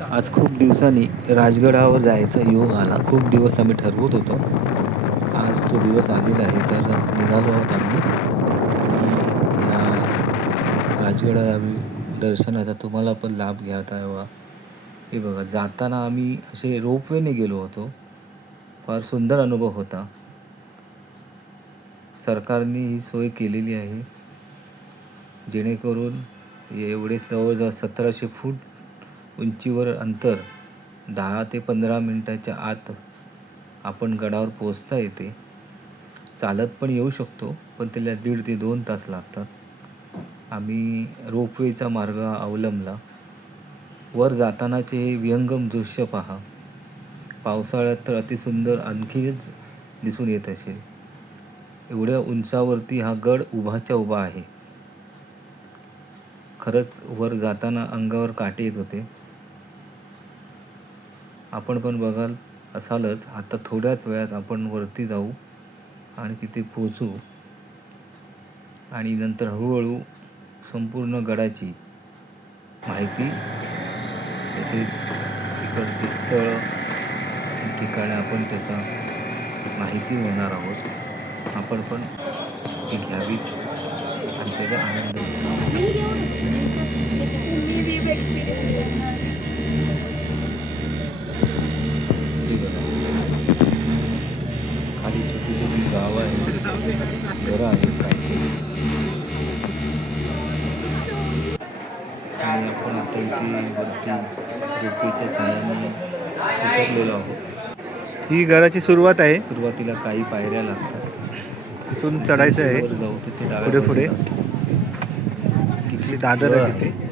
आज खूप दिवसांनी राजगडावर जायचा योग आला. खूप दिवस आम्ही ठरवत होतो. आज तो दिवस आलेला आहे. तर निघालो आहोत आम्ही आणि ह्या राजगडाला दर्शनाचा तुम्हाला पण लाभ घ्यायचा यावा. हे बघा, जाताना आम्ही असे रोपवेने गेलो होतो. फार सुंदर अनुभव होता. सरकारने ही सोय केलेली आहे. जेणेकरून एवढे जवळजवळ 1700 फूट उंचीवर अंतर 10 ते 15 मिनिटाच्या आत आपण गडावर पोहोचता येते. चालत पण येऊ शकतो, पण त्याला 1.5 ते 2 तास लागतात. आम्ही रोपवेचा मार्ग अवलंबला. वर जातानाचे हे विहंगम दृश्य पहा. पावसाळ्यात तर अतिसुंदर आणखीच दिसून येत असेल. एवढ्या उंचावरती हा गड उभाच्या उभा आहे. खरंच वर जाताना अंगावर काटे येत होते. आपण पण बघाल असालच. आता थोड्याच वेळात आपण वरती जाऊ आणि तिथे पोचू आणि नंतर हळूहळू संपूर्ण गडाची माहिती तसेच तिकडचे स्थळ ठिकाणी आपण त्याचा माहिती होणार आहोत. आपण पण ती घ्यावी आणि त्याचा आनंद घ्यावा. खाली छोटी छोटी गावं आहेत, घरं आहेत काही, आणि आपण आता इथे वरती रोपवेच्या साहाय्याने उतरलेलो आहोत. ही घराची सुरुवात आहे. सुरुवातीला काही पायऱ्या लागतात. इथून जसे चढायचं जसे आहे. वर जाऊ तसे डाव्या पुढे पुढे बाजूला अशी तिकीट दादर वर आहे आहे. तिथे.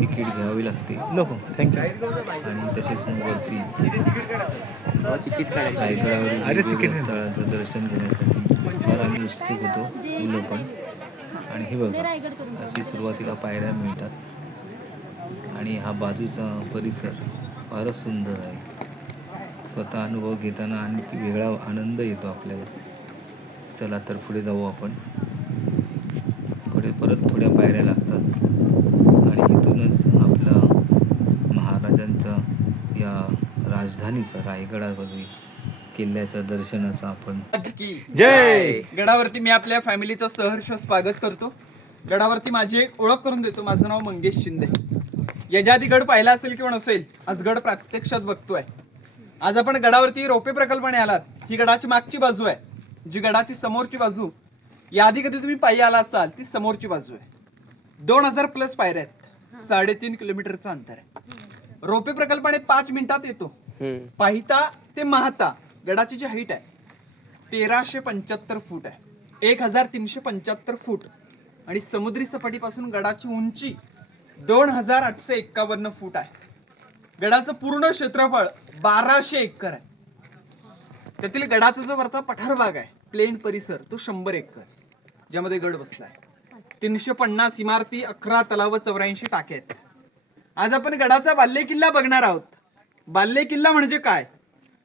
तिकीट घ्यावी लागते नको, थँक्यू. आणि तसेच मग वरती तिकीट काढायचं. रायगडावरील अरे तिकीट वेगवेगळ्या नाही. स्थळांचं दर्शन घेण्यासाठी फार आम्ही उत्सुक होतो, मुलं पण. आणि हे बघा, अशी सुरुवातीला पायऱ्या मिळतात आणि हा बाजूचा परिसर फारच सुंदर आहे. स्वतः अनुभव घेताना आणखी वेगळा आनंद येतो आपल्याला. चला तर पुढे जाऊ आपण. पुढे परत थोड्या पायऱ्या लागतात आणि इथूनच आपला महाराजांचा या राजधानीचा रायगडावरील किल्ल्याच्या दर्शनाचा आपण जय. गडावरती मी आपल्या फॅमिलीचं सहर्ष स्वागत करतो. गडावरती माझी एक ओळख करून देतो. माझं नाव मंगेश शिंदे. याच्या आधी गड पाहिला असेल किंवा नसेल, आज गड प्रत्यक्षात बघतोय. आज आपण गडावरती रोपे प्रकल्पाने आलात. ही गडाची मागची बाजू आहे. जी गडाची समोरची बाजू, याआधी कधी तुम्ही पायी आला असाल, ती समोरची बाजू आहे. 2000 प्लस पायऱ्या आहेत. 3.5 किलोमीटरचं अंतर आहे. रोपे प्रकल्पाने 5 मिनिटात येतो. पाहिता ते महाता गडाची जी हाईट आहे 1375 फूट आहे. 1375 फूट आणि समुद्री सपाटीपासून गडाची उंची 2851 फूट आहे. गडाचं पूर्ण क्षेत्रफळ 1200 एकर आहे. त्यातील गडाचा जो वरचा पठार भाग आहे, प्लेन परिसर, तो 100 एकर, ज्यामध्ये गड बसलाय. 350 इमारती, 11 तलाव, 84 टाके आहेत. आज आपण गडाचा बाल्य किल्ला बघणार आहोत. बाल्य किल्ला म्हणजे काय,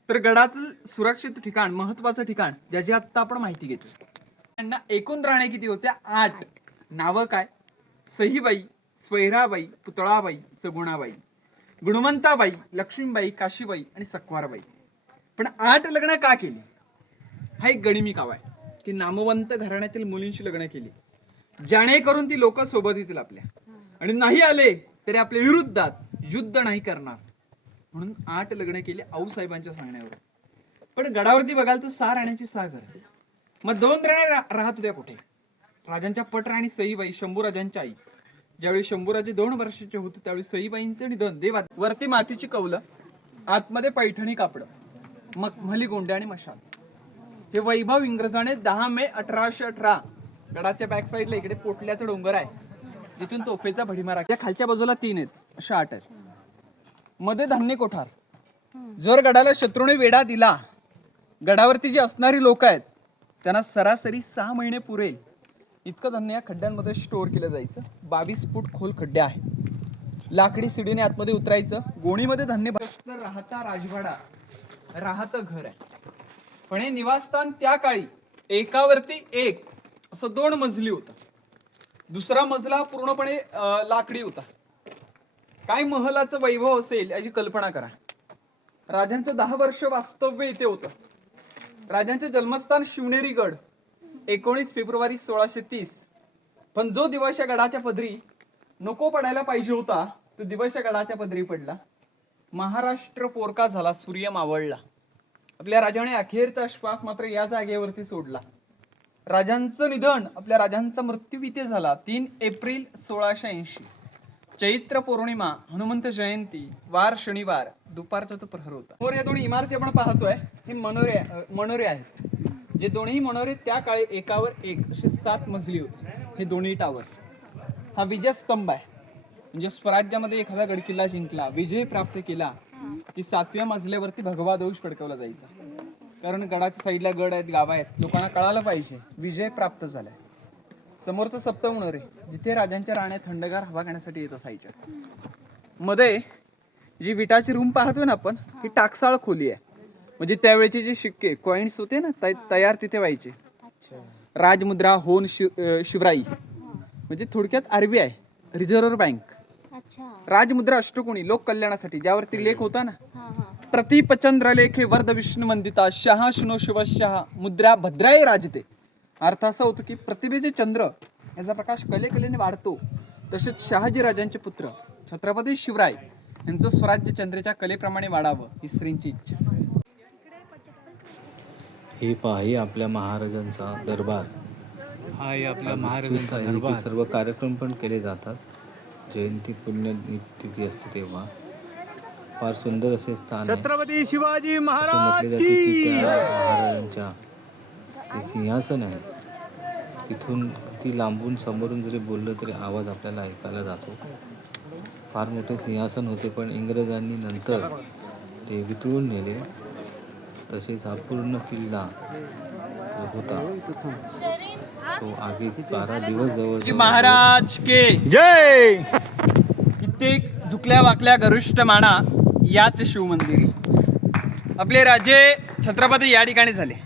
तर गडाचं सुरक्षित ठिकाण, महत्वाचं ठिकाण, ज्याची आता आपण माहिती घेतो. त्यांना एकूण राणे किती होत्या? 8. नावं काय? सहीबाई, स्वैराबाई, पुतळाबाई, सगुणाबाई, गुणवंताबाई, लक्ष्मीबाई, काशीबाई आणि सकवारबाई. पण 8 लग्न का केली? हा एक गणिमी काव आहे की नामवंत घराण्यातील मुलींशी लग्न केली, जेणेकरून ती लोक सोबत येतील आपल्या, आणि नाही आले तरी आपल्या विरुद्धात युद्ध नाही करणार, म्हणून 8 लग्न केली आऊसाहेबांच्या सांगण्यावर. पण गडावरती बघाल तर 6 राण्यांची 6 घर. मग 2 राण्या राहत होत्या कुठे? राजांच्या पटराणी सईबाई, शंभूराजांच्या आई. ज्यावेळी शंभूराजे 2 वर्षाचे होते त्यावेळी सईबाईंचे निधन. देवा वरती मातीची कौलं, आतमध्ये पैठणी कापड, मखमली गोंड्या आणि मशाल. हे वैभव इंग्रजाने 10 मे 1818 गडाच्या बॅक साईडला इकडे पोटल्याचा डोंगर आहे, जिथून तोफेचा भडीमार आहे. या खालच्या बाजूला 3 आहेत, अशा 8 आहेत. मध्ये धान्य कोठार. जर गडाला शत्रूने वेढा दिला, गडावरती जी असणारी लोक आहेत त्यांना सरासरी 6 महिने पुरेल इतकं धान्य या खड्ड्यांमध्ये स्टोअर केलं जायचं. 22 फूट खोल खड्डे आहेत. लाकडी सिडीने आतमध्ये उतरायचं. गोणीमध्ये धान्य राहता राजवाडा, राहतं घर आहे. पण हे निवासस्थान त्या काळी एकावरती एक असं 2 मजली होतं. दुसरा मजला पूर्णपणे लाकडी होता. काय महलाचं वैभव असेल याची कल्पना करा. राजांचं 10 वर्ष वास्तव्य इथे होतं. राजांचे जन्मस्थान शिवनेरी गड, 19 फेब्रुवारी 1630. पण जो दिवस या गडाच्या पदरी नको पडायला पाहिजे होता तो दिवस या गडाच्या पदरी पडला. महाराष्ट्र पोरका झाला, सूर्य मावळला. आपल्या राजाने अखेरचा श्वास मात्र या जागेवरती सोडला. राजांचं निधन, आपल्या राजांचा मृत्यू इथे झाला 3 एप्रिल 1680. चैत्र पौर्णिमा, हनुमंत जयंती, वार शनिवार, दुपारचा तो प्रहर होता. समोर या दोन्ही इमारती आपण पाहतोय, हे मनोरे आहेत. जे दोन्ही मनोरे त्या काळी एकावर एक असे 7 मजली होते. हे दोन्ही टावर. हा विजयस्तंभ आहे. म्हणजे स्वराज्यामध्ये एखादा गडकिल्ला जिंकला, विजय प्राप्त केला की 7व्या मजल्यावरती भगवा ध्वज फडकवला जायचा. कारण गडाच्या साईडला गड आहेत, गाव आहेत, लोकांना कळालं पाहिजे विजय प्राप्त झालाय. समोरचं सप्तमनोरे, जिथे राजांच्या राण्या थंडगार हवा घेण्यासाठी येत असायच्या. मध्ये जी विटाची रूम पाहतोय ना आपण, ही टाकसाळ खोली आहे. म्हणजे त्यावेळेचे जे शिक्के कॉइन्स होते ना, तयार तिथे व्हायचे. राजमुद्रा, होन, शिवराई, म्हणजे थोडक्यात RBI, रिझर्व्ह बँक. राजमुद्रा अष्टकोणी, लोक कल्याणासाठी, ज्यावरती लेख होता ना, प्रतिपचंद्र लेखे वर्ध विष्णू वंदिता, शहा शुनो शिवशहा मुद्रा भद्राय राजते. अर्थ असा होतो की प्रतिभेचे चंद्र याचा प्रकाश कलेने वाढतो. तसेच शहाजी राजांचे पुत्र छत्रपती शिवराय यांचं स्वराज्य चंद्राच्या कलेप्रमाणे वाढावं ही श्रींची इच्छा. हे पाही आपल्या महाराजांचा दरबार. हा आहे आपल्या महाराजांचा महाराजांचा दरबार. सर्व कार्यक्रम पण केले जातात. जयंती पुण्यतिथी असते तेव्हा फार सुंदर असे स्थान आहे. छत्रपती शिवाजी असे म्हटले महाराज जाते की की त्या महाराजांच्या हे सिंहासन आहे. तिथून किती लांबून समोरून जरी बोललं तरी आवाज आपल्याला ऐकायला जातो. फार मोठे सिंहासन होते, पण इंग्रजांनी नंतर ते वितळून नेले. तसेच हा पूर्ण किल्ला जो होता तो आगीत 12 दिवस जवळ महाराज के जय. कित्येक झुकल्या वाकल्या गरिष्ठ माना याच शिवमंदिरी. आपले राजे छत्रपती या ठिकाणी झाले.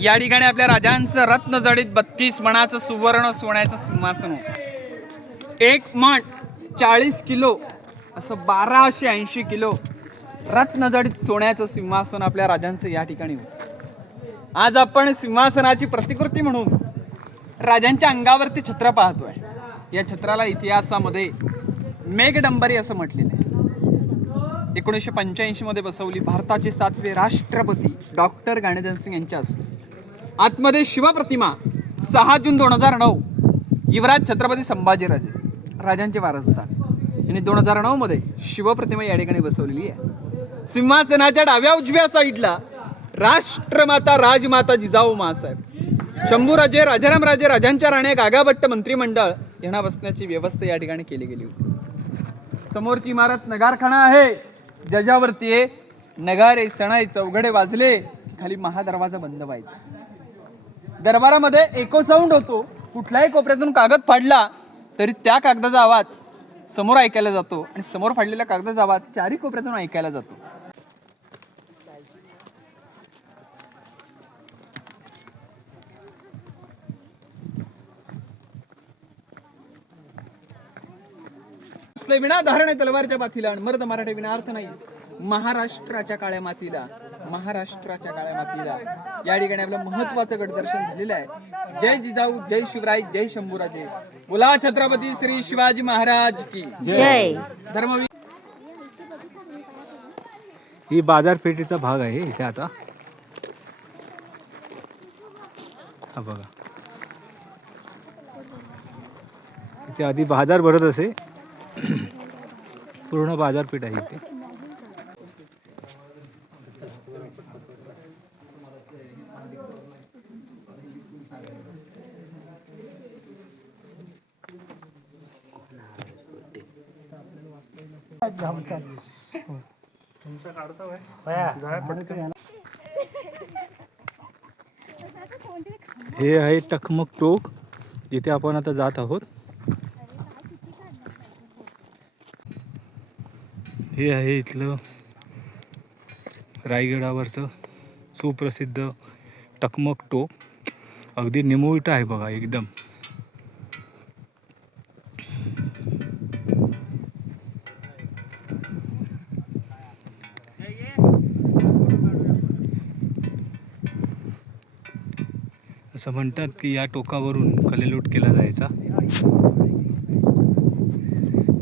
या ठिकाणी आपल्या राजांचं रत्नजडित 32 मणाचं सुवर्ण सोन्याचं सिंहासन होतं. एक मण 40 किलो, असं 1280 किलो रत्नजडित सोन्याचं सिंहासन आपल्या राजांचं या ठिकाणी होतं. आज आपण सिंहासनाची प्रतिकृती म्हणून राजांच्या अंगावरती छत्र पाहतोय. या छत्राला इतिहासामध्ये मेघडंबरी असं म्हटलेलं आहे. 1985 मध्ये बसवली. भारताचे 7वे राष्ट्रपती डॉक्टर ज्ञानेंद्र सिंग यांच्या हस्ते. आतमध्ये शिवप्रतिमा 6 जून 2009 युवराज छत्रपती संभाजीराजे राजांचे वारसदार यांनी 2009 मध्ये शिवप्रतिमा या ठिकाणी बसवलेली आहे. सिंहासनाच्या डाव्या उजव्या साईडला राष्ट्रमाता राजमाता जिजाऊ मासाहेब, शंभूराजे, राजाराम राजे, राजांच्या राण्या, गागाभट्ट, मंत्रिमंडळ यांना बसण्याची व्यवस्था या ठिकाणी केली गेली होती. समोरची इमारत नगारखाना आहे, ज्याच्यावरती नगारे, सणाई, चौघडे वाजले खाली महादरवाजा बंद व्हायचा. दरबारामध्ये इको साऊंड होतो. कुठल्याही कोपऱ्यातून कागद फाडला तरी त्या कागदाचा आवाज समोर ऐकायला जातो आणि समोर फाडलेल्या कागदाचा आवाज 4ही कोपऱ्यातून ऐकायला जातो. विना धारण आहे तलवारच्या पाथीला, मर्द मराठे विना अर्थ नाही. महाराष्ट्राच्या काळ्या मातीला, महाराष्ट्राच्या काळ्या मातीला या ठिकाणी आपलं महत्वाचं गडदर्शन झालेलं आहे. जय जिजाऊ, जय शिवराय, जय शंभूराजे, बोला छत्रपती श्री शिवाजी महाराज की जय. धर्मवीर. ही बाजारपेठेचा भाग आहे इथे. आता हा बघा, इथे आधी बाजार भरत असे. पूर्ण बाजारपेठ आहे इथे. हे आहे टकमक टोक, जिथे आपण आता जात आहोत. हे आहे इथलं रायगडावरचं सुप्रसिद्ध टकमक टोक. अगदी निमुळतं आहे बघा एकदम. असं म्हणतात की या टोकावरून कलेलूट केला जायचा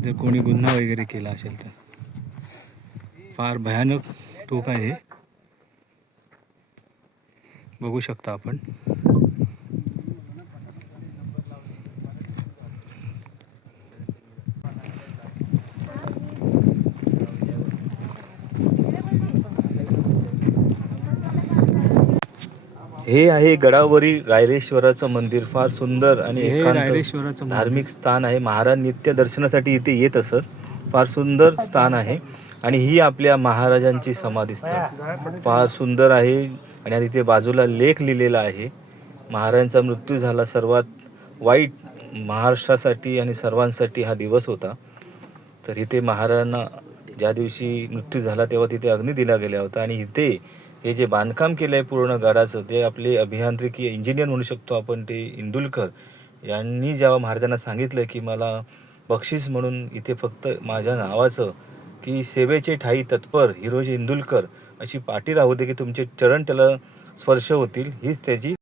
जर कोणी गुन्हा वगैरे केला असेल तर. फार भयानक टोक आहे, बघू शकता आपण. हे आहे गडावरील रायरेश्वराचं मंदिर. फार सुंदर आणि हे एकांत रायरेश्वराचं मंदिर. धार्मिक स्थान आहे. महाराज नित्य दर्शनासाठी इथे येत असत. फार सुंदर स्थान आहे आणि ही आपल्या महाराजांची समाधी स्थळ फार सुंदर आहे. आणि आता इथे बाजूला लेख लिहिलेला आहे. महाराजांचा मृत्यू झाला सर्वात वाईट महाराष्ट्रासाठी आणि सर्वांसाठी हा दिवस होता. तर इथे महाराजांना ज्या दिवशी मृत्यू झाला तेव्हा तिथे अग्नी दिला गेला होता. आणि इथे हे जे बांधकाम केलं आहे पूर्ण गडाचं, ते आपले अभियांत्रिकी इंजिनियर म्हणू शकतो आपण, ते इंदुलकर यांनी जेव्हा महाराजांना सांगितलं की मला बक्षीस म्हणून इथे फक्त माझ्या नावाचं की सेवेचे ठाई तत्पर हिरोजी इंदुलकर अशी पाटी राहू दे की तुमचे चरण त्याला स्पर्श होतील, हीच त्याची